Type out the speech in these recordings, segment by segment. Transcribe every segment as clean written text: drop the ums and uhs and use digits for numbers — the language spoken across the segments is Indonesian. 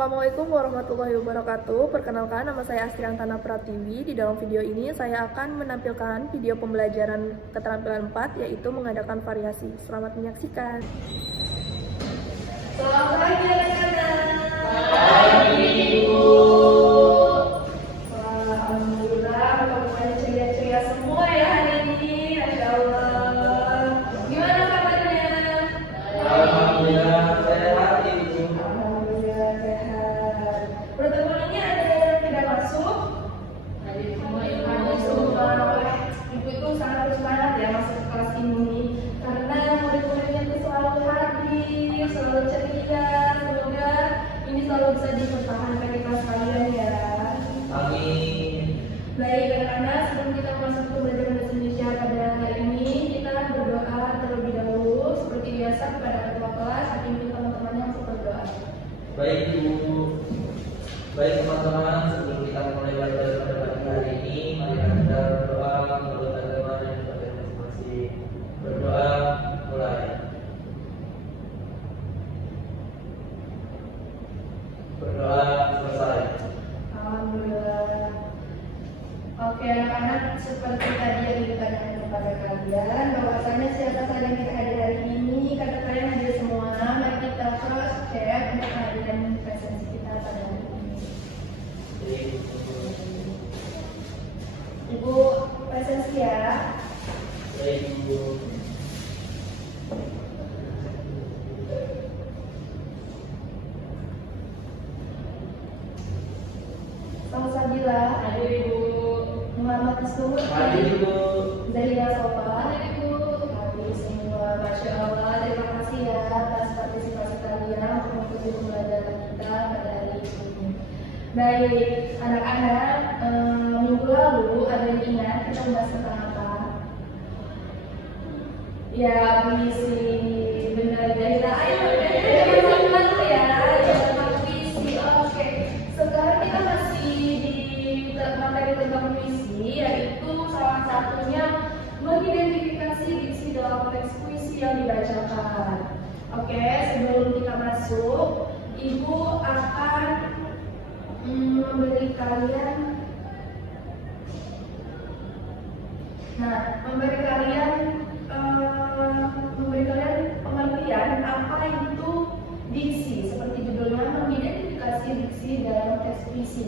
Assalamualaikum warahmatullahi wabarakatuh. Perkenalkan, nama saya Astriantana Pratiwi. Di dalam video ini saya akan menampilkan video pembelajaran keterampilan 4, yaitu mengadakan variasi. Selamat menyaksikan. Selamat pagi anak-anak. Pagi, Ibu. Wah, alhamdulillah pokoknya ceria-ceria semua ya hari ini. Masya Allah. Gimana kabarnya? Alhamdulillah sehat, Ibu. Alhamdulillah sehat. Pertemuan ini ada yang tidak masuk? Ada semua. Wah, Ibu itu sangat bersemangat ya masuk ke kelas ini karena murid-muridnya itu selalu hadir, selalu ceria. Semoga ini selalu bisa dipertahankan di kelas kalian ya. Amin. Baik anak-anak, sebelum kita masuk ke pembelajaran bahasa Indonesia pada hari ini, kita berdoa terlebih dahulu seperti biasa kepada ketua kelas. Pimpin teman-temannya untuk berdoa. Baik, Ibu. Baik, teman-teman, sebelum kita mulai belajar pada pagi hari ini, mari kita berdoa menurut agama dan kepada masing-masing. Berdoa mulai. Berdoa selesai. Alhamdulillah. Oke anak-anak, seperti tadi yang ditanyakan kepada kalian, bahwasanya siapa saja yang kita hadir hari ini, kata kalian hadir semua. Mari kita cross check untuk kehadiran presensi kita pada hari ini. Jadi, Ibu presensi ya. baik, Ibu. Salam Sabila. Hadir Ibu. Muhammad Isnur. Hadir, Ibu. Zahira Sofa. Hadir Ibu. Hadir semua. Masya Allah. Terima kasih ya atas partisipasi kalian untuk mengikuti pembelajaran kita pada hari ini. Baik, anak-anak, minggu lalu ada yang ingat kita membahas tentang apa? Ya, puisi. Benar, Zahira. Ayo, dulu ya. Ya, tentang puisi. Oke. Sekarang kita masih di materi tentang puisi, yaitu salah satunya mengidentifikasi diksi dalam teks puisi yang dibacakan. Oke, sebelum kita masuk, Ibu akan memberi kalian pengertian apa itu diksi, seperti judulnya mengidentifikasi diksi dalam teks puisi.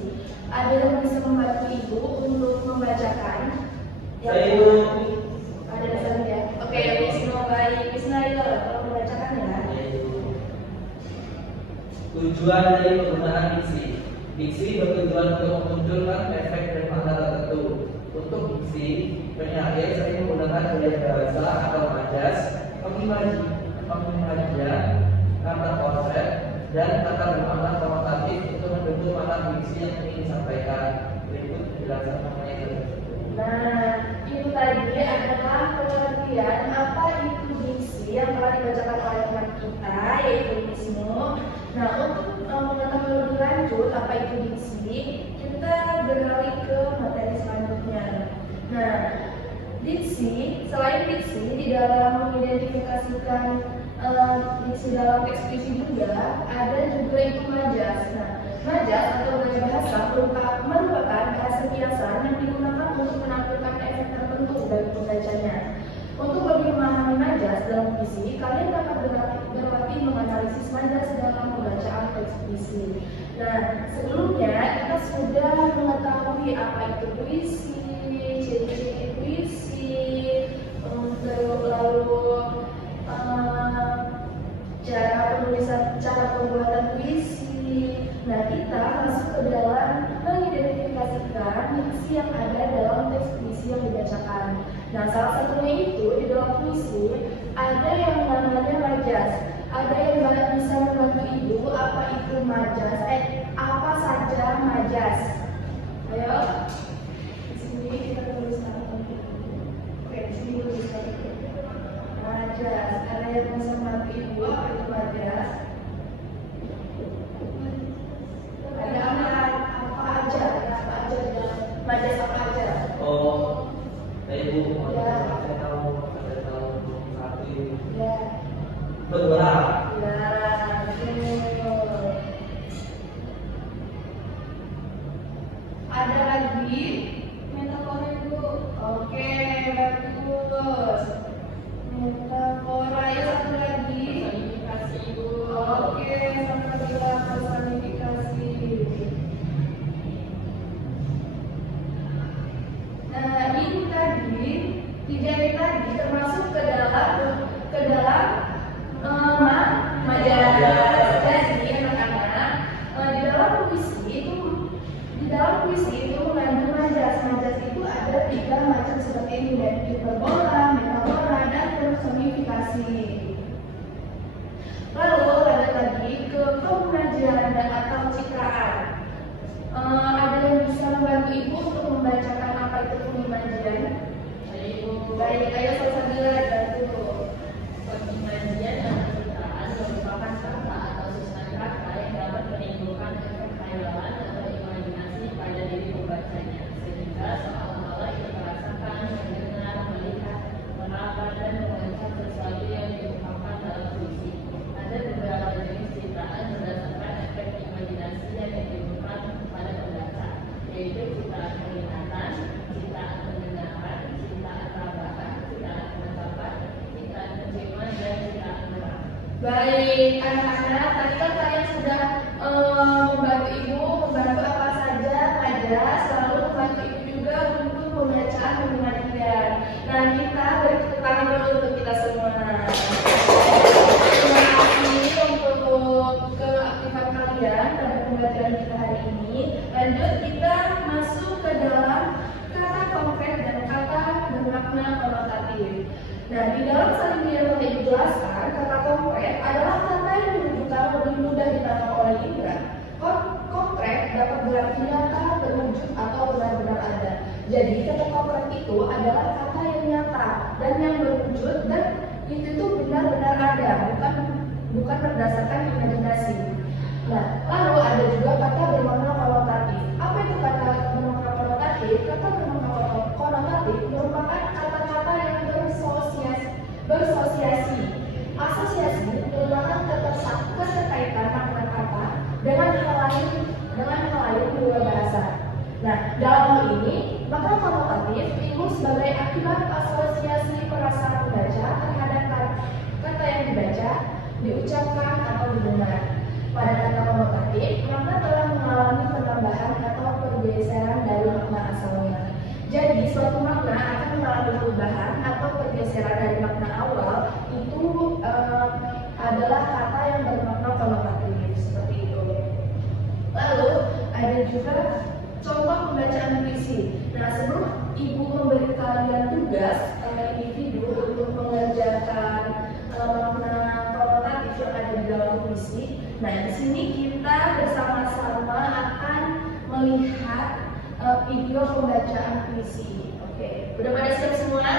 Ada yang bisa membantu Ibu untuk membacakan? Saya, Ibu. Ada di sana ya. Oke, Bismillah, tolong membacakan ya. Tujuan dari penggunaan diksi. Diksi bertujuan untuk memunculkan efek dan makna tertentu. Untuk diksi, penyair sering menggunakan gaya bahasa atau majas, pengimajian, kata konsep, dan kata bermakna konotatif untuk mendukung makna diksi yang ingin disampaikan. Berikut penjelasan mengenai hal tersebut. Nah, itu tadi adalah pengertian apa itu diksi yang telah dibacakan oleh teman kita, yaitu Wisnu. Nah, untuk mengetahui lebih lanjut apa itu diksi, kita beralih ke materi selanjutnya. Nah, diksi, selain diksi, di dalam mengidentifikasikan diksi dalam teks puisi juga ada juga itu majas. Nah, majas atau gaya bahasa merupakan bahasa kiasan yang digunakan untuk menampilkan efek tertentu bagi pembacanya. Untuk lebih memahami majas dalam puisi, kalian dapat berlatih menganalisis majas dalam pembacaan teks puisi. Nah, sebelumnya kita sudah mengetahui apa itu puisi, ciri-ciri puisi, lalu cara pembuatan puisi. Nah, kita masuk ke dalam mengidentifikasikan diksi yang ada dalam teks puisi yang dibacakan. Nah, salah satunya itu di dalam puisi ada yang namanya majas. Ada yang bisa membantu Ibu apa itu majas? Apa saja majas? Ayo, di sini kita tuliskan. Oke, di sini tuliskan. Majas. Ada yang bisa membantu Ibu apa itu majas? Ada apa aja? Apa aja dalam majas apa aja? Oh, Ibu, Ya. saya tahu satu ini. Ya. Bergerak. Ya, betul. lagi. Metafora Ibu. Oke, bagus. Metafora. Ya, satu lagi. Personifikasi Ibu. Oke, sama juga personifikasi. Nah, ini tadi, tiga ini tadi termasuk ke dalam majalah. Jadi anak-anak, di dalam puisi itu mengandung majas. Majas itu ada 3 macam seperti ini, yaitu hiperbola, metafora, dan personifikasi. Lalu ada lagi ke pemajaran atau citraan. Ada yang bisa membantu Ibu untuk membacakan apa itu pengimajian? Baik, ayo saudara bantu. Pengimajian dan pencitraan merupakan kata atau susunan kata yang dapat menimbulkan efek khayalan atau imajinasi pada diri pembacanya, sehingga seolah-olah ia merasakan, mendengar, melihat, meraba, dan mengucap sesuatu yang diungkapkan dalam puisi. Ada beberapa jenis citraan berdasarkan efek imajinasi yang ditimbulkan pada pembaca, yaitu citraan penglihatan, citraan pendengaran, citraan rabaan, citraan penangkapan, citraan penciuman, dan citraan gerak. Baik, anak-anak, tadi kan kalian sudah membantu Ibu membantu apa saja majas, lalu membantu Ibu juga untuk pembacaan pengimajian. Nah, kita beri tepuk tangan dulu untuk kita semua. Terima kasih untuk keaktifan kalian pada pembelajaran kita hari ini. Lanjut, kita masuk ke dalam kata konkret dan kata bermakna konotatif. Nah, di dalam saling yang telah Ibu jelaskan, kata konkret adalah kata yang menunjukkan lebih mudah ditangkap oleh indera. Konkret dapat berarti nyata, berwujud, atau benar-benar ada. Jadi, kata konkret itu adalah kata yang nyata dan yang berwujud, dan itu benar-benar ada, bukan berdasarkan imajinasi. Nah, lalu ada juga kata bermakna konotatif. Apa itu kata bermakna konotatif? Kata bermakna konotatif merupakan kata-kata yang bersosiasi. Asosiasi merupakan keterkaitan makna kata dengan hal lain di luar bahasa. Nah, dalam hal ini, makna konotatif timbul sebagai akibat asosiasi perasaan pembaca terhadap kata yang dibaca, diucapkan, atau didengar. Pada kata konotatif, makna telah mengalami penambahan atau pergeseran dari makna asalnya. Jadi, suatu makna akan mengalami perubahan atau pergeseran dari makna awal itu adalah kata yang bermakna konotatif, seperti itu. Lalu, ada juga contoh pembacaan puisi. Nah, sebelum Ibu memberi kalian tugas individu untuk mengerjakan makna konotatif yang ada di dalam puisi, nah di sini kita bersama-sama akan melihat video pembacaan puisi. Oke, udah pada siap semua?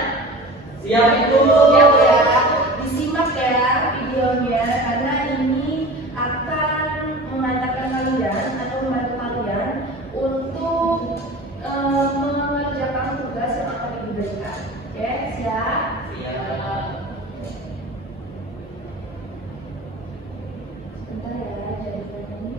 Siap Ibu. Siap ya. Disimak ya videonya, karena ini akan mengantarkan kalian atau membantu kalian untuk mengerjakan tugas yang akan diberikan. Oke, siap? Siap. Sebentar ya, jadikan ini.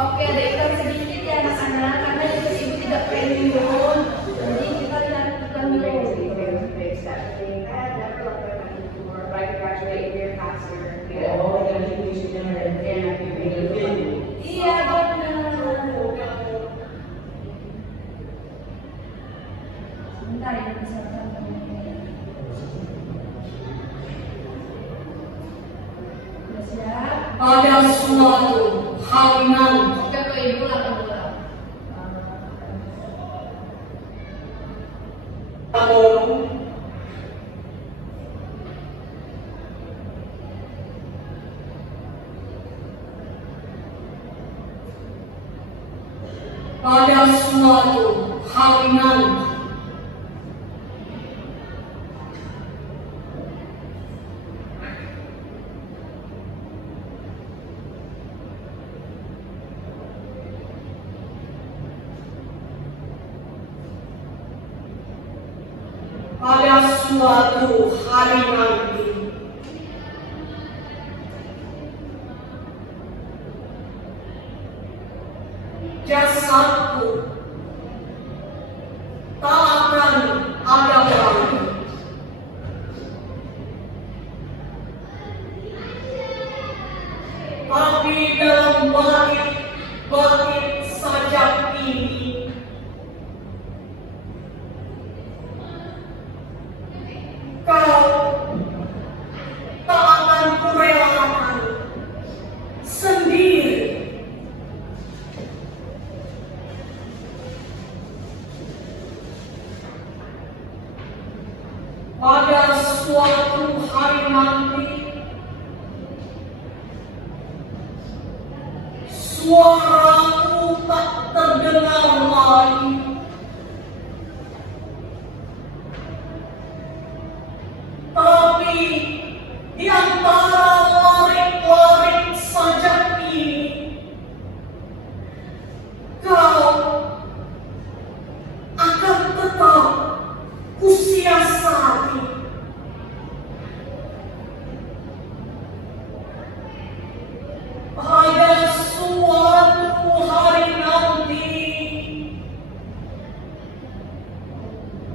Oke, ada iklan sedikit ya anak-anak, karena ibu tidak premium, jadi kita lihat iklan dulu. Oh, jadi puisinya Iya benar. Sebentar ya, bisa Udah siap? Pada suatu hari nanti Oke, ke ibu lah dulu. pada suatu hari nanti suatu hari nanti jasadku tak akan ada lagi. Tapi dalam bait sajak ini kau tak akan kurelakan sendiri. Pada suatu hari nanti, suaraku tak terdengar lagi. Tapi di antara larik-larik sajak ini, kau akan tetap kusiasati. Pada suatu hari nanti,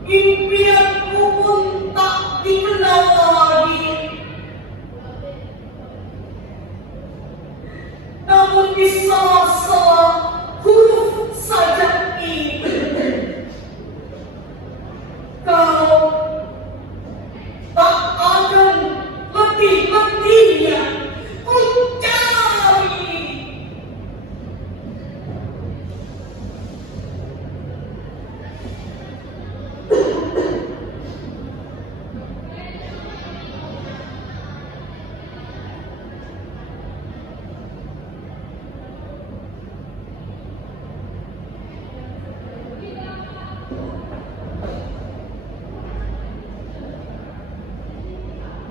impianku pun tak dikenal lagi. Namun di salah-salah huruf sajak ini, kau tak akan letih-letihnya mencari.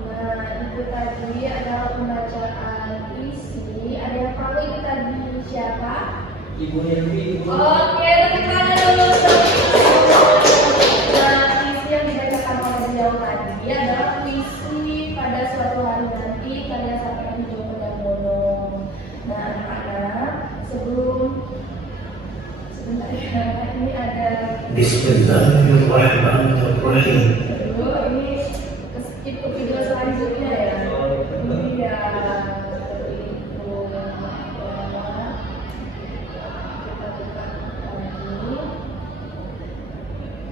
Nah, itu tadi adalah pembacaan puisi. Ada yang tahu itu tadi siapa? Ibu Henry, Ibu. Oke, tepuk tangan dulu. Nah, puisi yang dibacakan oleh beliau tadi adalah puisi pada suatu hari nanti karya Sakti Joko Damono. Nah, anak-anak, sebentar ya, ini ada Bismillahirrahmanirrahim. dulu ini skip ke video selanjutnya ya. Iya, itu kita buka lagi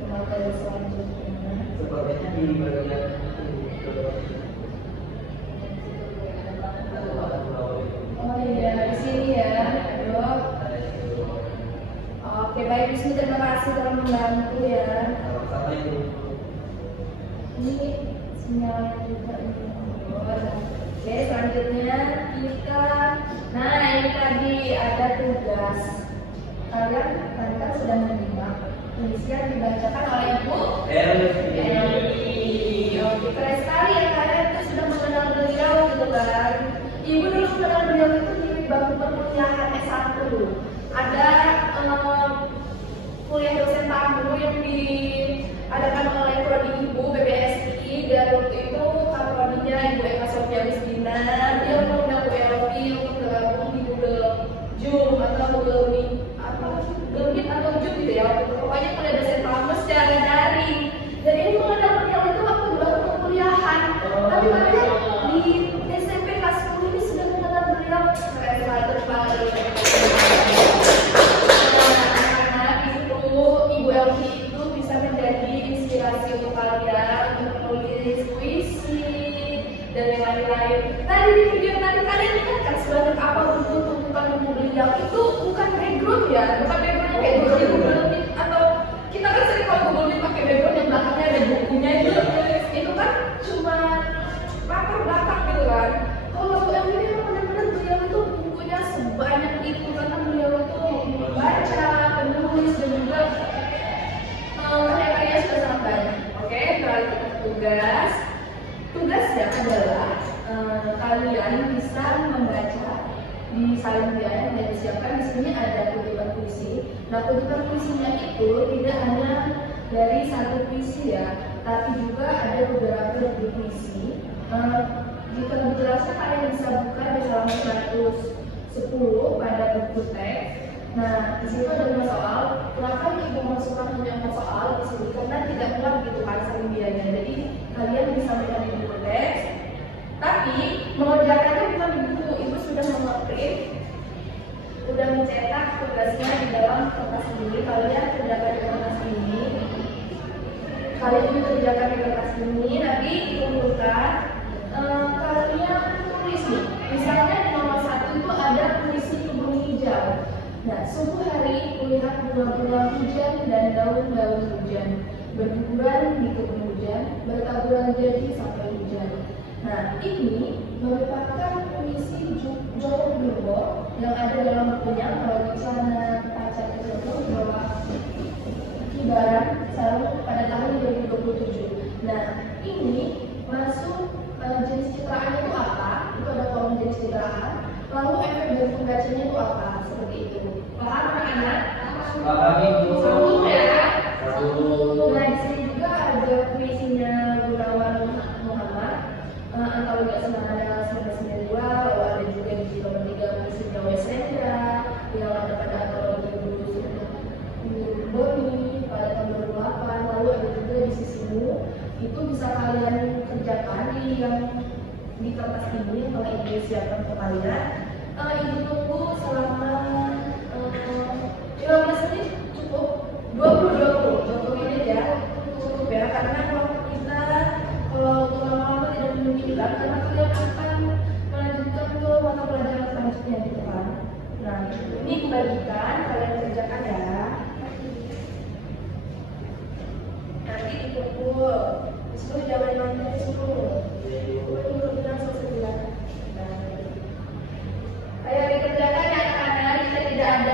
materi selanjutnya. Sepertinya di bagian Oh iya, di sini ya. Aduh. Oke, baik, Bismi, terima kasih telah membantu ya. sama itu. Ini sinyalnya juga ini. Oke, selanjutnya kita, nah ini tadi ada tugas. Kalian kan sudah menyimak puisi yang dibacakan oleh Ibu Elvi. Oke, keren sekali ya, kalian itu sudah mengenal beliau gitu kan. Ibu dulu mengenal beliau itu di bangku perkuliahan S1. Ada kuliah dosen tamu yang diadakan oleh prodi Ibu BBSI, dan waktu itu prodinya Ibu Eka Sofia Lisdina. Dia mengundang Bu Elvi untuk bergabung di Google Zoom atau Google Meet atau Zoom gitu ya. Waktu itu pokoknya kuliah dosen tamu secara daring. Dan Ibu mengenal beliau itu waktu di bangku perkuliahan. Tapi kalian di SMP kelas 10 ini sudah mengenal beliau. Keren sekali, terbaik. Ibu Elvi itu bisa menjadi inspirasi untuk kalian untuk menulis puisi dan yang lain-lain. Tadi di video tadi kalian lihat kan sebanyak apa buku tumpukan buku beliau itu bukan background ya, bukan background kayak di Google Meet atau kita kan sering kalau Google Meet pakai background yang belakangnya ada bukunya itu kan cuma latar belakang gitu kan. Kalau Bu Elvi ini benar-benar beliau itu bukunya sebanyak itu karena beliau itu membaca, penulis dan juga karya-karya sudah sangat banyak. Oke, beralih ke tugas. Tugasnya adalah kalian bisa membaca di salemnya yang disiapkan. Di sini ada kutipan puisi. Nah, kutipan puisinya itu tidak hanya dari satu puisi ya. tapi juga ada beberapa lebih puisi. Jika lebih jelasnya kalian bisa buka di halaman 110 pada buku teks. Nah, di situ ada 5 soal. Kenapa ibu masukkan hanya 4 soal di sini? Karena tidak muat gitu kan salimbianya. Jadi kalian bisa melihat di buku teks. Tapi mengerjakannya bukan di buku. Ibu sudah mengeprint, sudah mencetak tugasnya di dalam kertas ini. Kalian kerjakan di kertas ini. Kalian juga kerjakan di kertas ini. Nanti dikumpulkan. Kalian tulis nih. Misalnya di nomor 1 itu ada puisi kebun hijau. Nah, suatu hari kulihat bunga-bunga hujan dan daun-daun hujan berguguran di kebun hujan, bertaburan jadi sampai hujan. Nah, ini merupakan puisi Joko Durbo yang ada dalam bukunya kalau di sana pacar tersebut bahwa Kibaran Sarung pada tahun 2027. Nah, ini masuk jenis citraan itu apa? Itu ada kolom jenis citraan. Lalu efek dari pembacanya itu apa? Seperti itu. Paham anak-anak? Paham Ibu. Satu ya. Satu. Nah, di sini juga ada puisinya Gunawan Muhammad. Antologi Asmara 1992. Lalu ada juga di nomor 3 puisinya Wes Rendra yang ada pada antologi Boni pada tahun 2008. Lalu ada juga di sisimu. Itu bisa kalian kerjakan di yang di kertas ini kalau ibu siapkan ke kalian. Ibu tunggu selama 15 menit cukup. 20 menit ya cukup ya, karena kalau kita lama-lama tidak memungkinkan karena kalian akan melanjutkan ke mata pelajaran selanjutnya gitu kan. Nah, ini dibagikan, kalian kerjakan ya. Nanti dikumpul. Disuruh jangan dimanfaatkan disuruh. Dulu bilang sesudah. Ayo dikerjakan ya anak-anak. Kita tidak ada.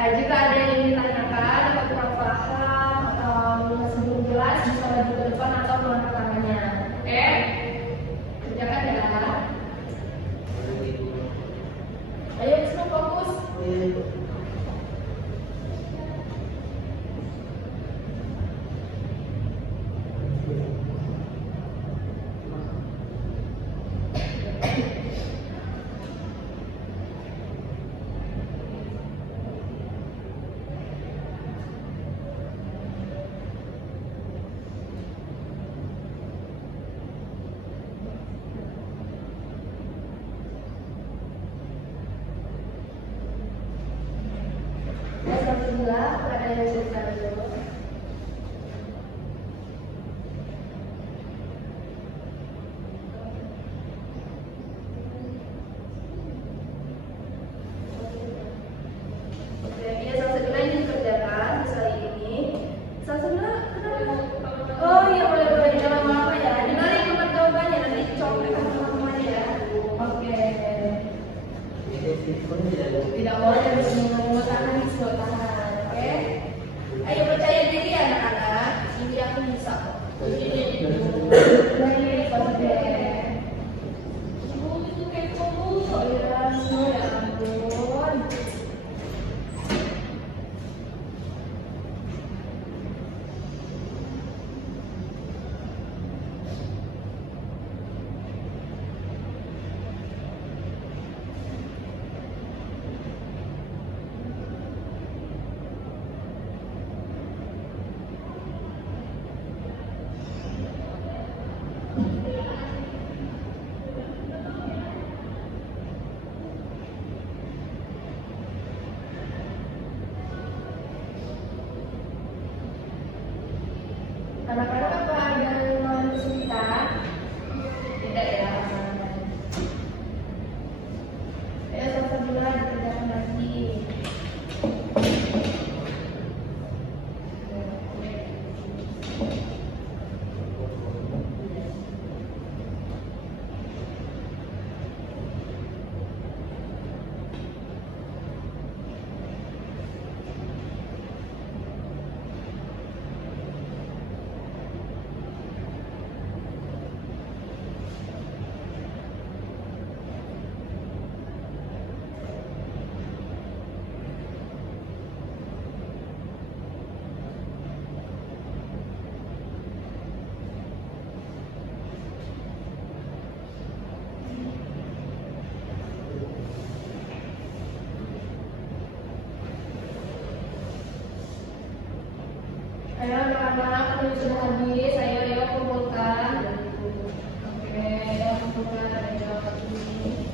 Jika ada yang ingin ditanyakan atau kurang paham atau masih belum jelas, bisa maju ke depan atau mengangkat tangannya. Oke? Kerjakan ya. Ayo semua fokus. Alhamdulillah, pada yang cerita dulu. Oke, dia salah satu lagi dikerjakan misalnya ini. Salah satu kenapa? Oh iya, boleh jangan lama ya. Dengar tempat jawabannya nanti coplek sama teman-temannya ya. Oke. Tidak boleh harus mengatakan tahan, oke? Ayo percaya diri anak-anak, ini aku bisa kok. Ini oke. Ibu itu kepo bu, ya ampun. Ayo anak-anak, kalau sudah habis, ayo kumpulkan. Oke, kumpulkan. Ayo ini.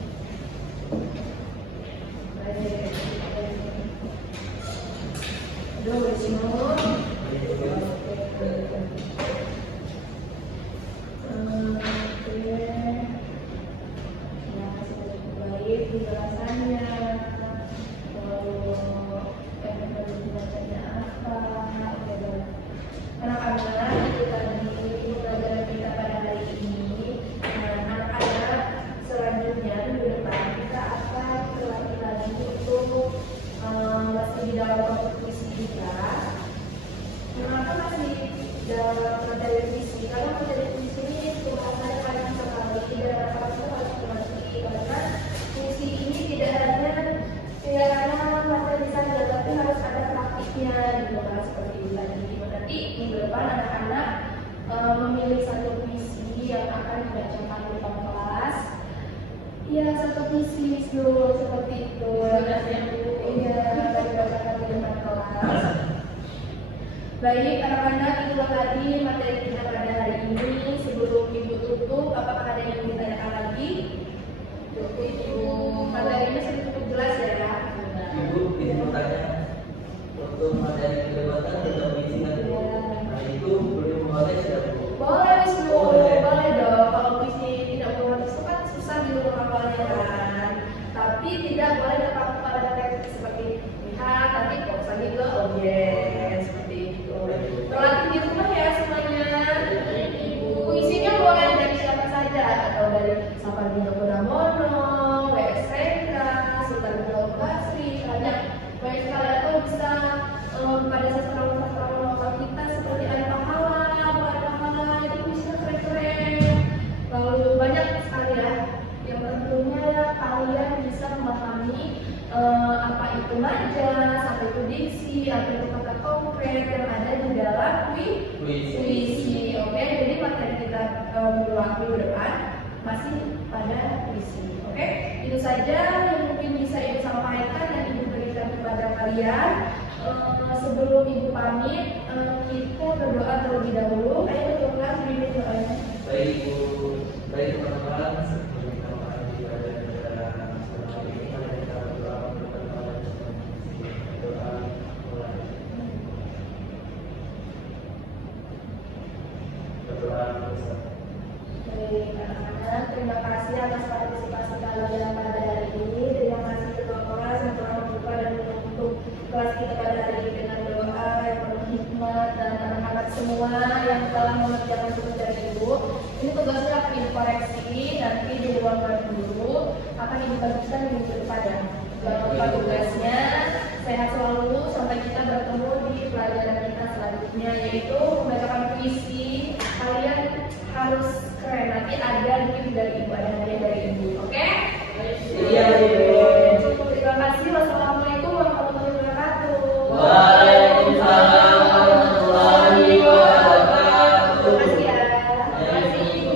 Baik. Aduh, Wisnu. Baik penjelasannya. Anak-anak, itu tadi pelajaran kita pada hari ini. Anak-anak, selanjutnya minggu depan kita akan berlatih lagi untuk masih di dalam topik puisi kita. Kenapa masih dalam materi puisi? Karena materi puisi ini pembahasannya panjang sekali dan anak-anak harus mengerti karena puisi ini tidak hanya materi saja, tapi harus ada praktiknya gitu kan, seperti itu tadi. Nanti minggu depan anak-anak memilih satu puisi yang akan dibacakan di depan kelas. Iya, satu puisi dulu seperti itu. Iya, dibacakan di depan kelas. Baik, anak-anak, itulah tadi materi kita pada hari ini. Sebelum ibu tutup, apakah ada yang ingin ditanyakan lagi? Ibu, materinya sudah cukup jelas ya? Ibu, izin bertanya. Untuk materi perdebatan tentang puisi kan? Nah itu boleh membaca tidak Bu? Boleh, Wisnu. Boleh dong. Kalau puisi tidak boleh itu kan susah di luar hafalnya kan. Tapi tidak boleh terpaku pada teks seperti lihat, nanti fokus lagi ke objek seperti itu. Terlatih di rumah ya semuanya. Puisinya boleh dari siapa saja atau dari Sapardi Pramono, W.S. Rendra, Sultan Guru Basri, banyak sekali atau bisa pada sastrawan lokal kita seperti ada pahala itu bisa keren-keren. Lalu banyak sekali ya. Yang tentunya kalian bisa memahami apa itu majas, apa itu diksi, apa itu kata konkret yang ada di dalam puisi. Oke, jadi materi kita minggu depan masih pada puisi. Oke, itu saja yang mungkin bisa ibu sampaikan dan ibu berikan kepada kalian. Sebelum ibu pamit, kita berdoa terlebih dahulu. Ayo berdoa, beri doanya. Baik Ibu, baik teman-teman, sebelum kita mulai ibadah selama ini, mari kita berdoa doa mulai. Berdoa bersama. Baik, anak-anak, terima kasih atas partisipasi kalian pada hari ini. Terima kasih ketua kelas yang telah membuka dan menutup kelas kita pada hari ini dengan doa yang penuh hikmat, dan anak-anak semua yang telah mengerjakan tugas dari ibu. Ini tugasnya akan ibu koreksi nanti di ruang guru akan ibu bagikan minggu depan ya. Jangan lupa tugasnya. Sehat selalu sampai kita bertemu di pelajaran kita selanjutnya, yaitu membacakan puisi. Kalian harus keren, nanti ada gift dari ibu, ada hadiah dari ibu. Oke? Iya Ibu. Terima kasih. Wassalamualaikum warahmatullahi wabarakatuh. Waalaikumsalam warahmatullahi wabarakatuh. Terima kasih ya. Terima kasih Ibu.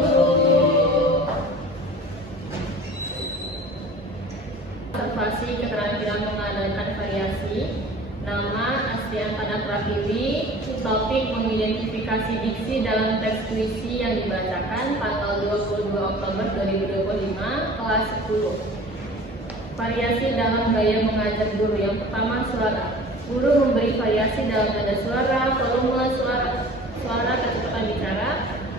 Observasi keterampilan mengadakan variasi. Nama Astiantana Pratiwi. Topik mengidentifikasi diksi dalam teks puisi yang dibacakan tanggal 22 Oktober 2025, kelas 10. Variasi dalam gaya mengajar guru. Yang pertama, suara. Guru memberi variasi dalam nada suara, volume suara, kecepatan bicara.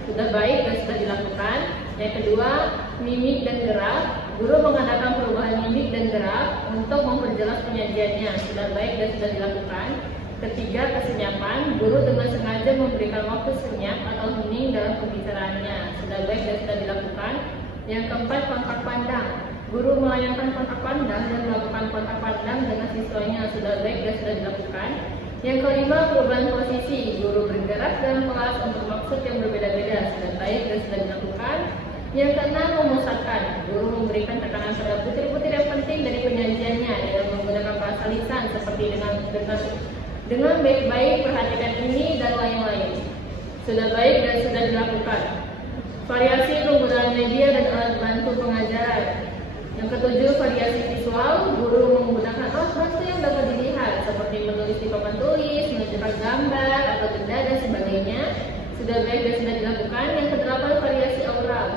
Sudah baik dan sudah dilakukan. Yang kedua, mimik dan gerak. Guru mengadakan perubahan mimik dan gerak untuk memperjelas penyajiannya. Sudah baik dan sudah dilakukan. Ketiga, kesenyapan. Guru dengan sengaja memberikan waktu senyap atau hening dalam pembicaraannya. Sudah baik dan sudah dilakukan. Yang keempat, kontak pandang. Guru melayangkan kontak pandang dan melakukan kontak pandang dengan siswanya. Sudah baik dan sudah dilakukan. Yang kelima, perubahan posisi. Guru bergerak dalam kelas untuk maksud yang berbeda-beda. Sudah baik dan sudah dilakukan. Yang keenam, memusatkan. Guru memberikan tekanan pada butir-butir yang penting dari penyajiannya dengan menggunakan bahasa lisan seperti dengan baik-baik, perhatikan ini dan lain-lain. Sudah baik dan sudah dilakukan. Variasi penggunaan media dan alat bantu pengajaran. Yang ketujuh, variasi visual. Guru menggunakan alat bantu yang dapat dilihat seperti menulis di papan tulis, menunjukkan gambar atau benda sudah baik dan sudah dilakukan. Yang kedelapan, variasi aural.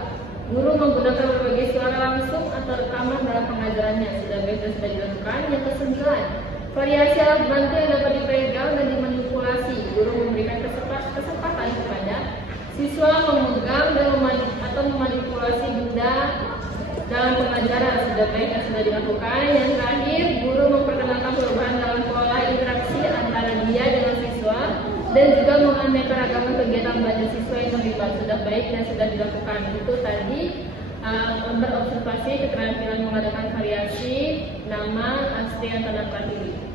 Guru menggunakan berbagai suara langsung atau rekaman dalam pengajarannya, sudah baik dan sudah dilakukan. Yang kesembilan, variasi alat bantu yang dapat dipegang dan dimanipulasi. Guru memberikan kesempatan kepada siswa memegang dan atau memanipulasi benda dalam pengajaran, sudah baik dan sudah dilakukan. Yang terakhir, guru memperkenalkan perubahan dalam pola interaksi antara dia dengan siswa dan juga menganekaragaman ragaman kegiatan belajar siswa yang terlibat, sudah baik dan sudah dilakukan. Itu tadi berobservasi keterampilan mengadakan variasi. Nama Astrian Tana Pratiwi.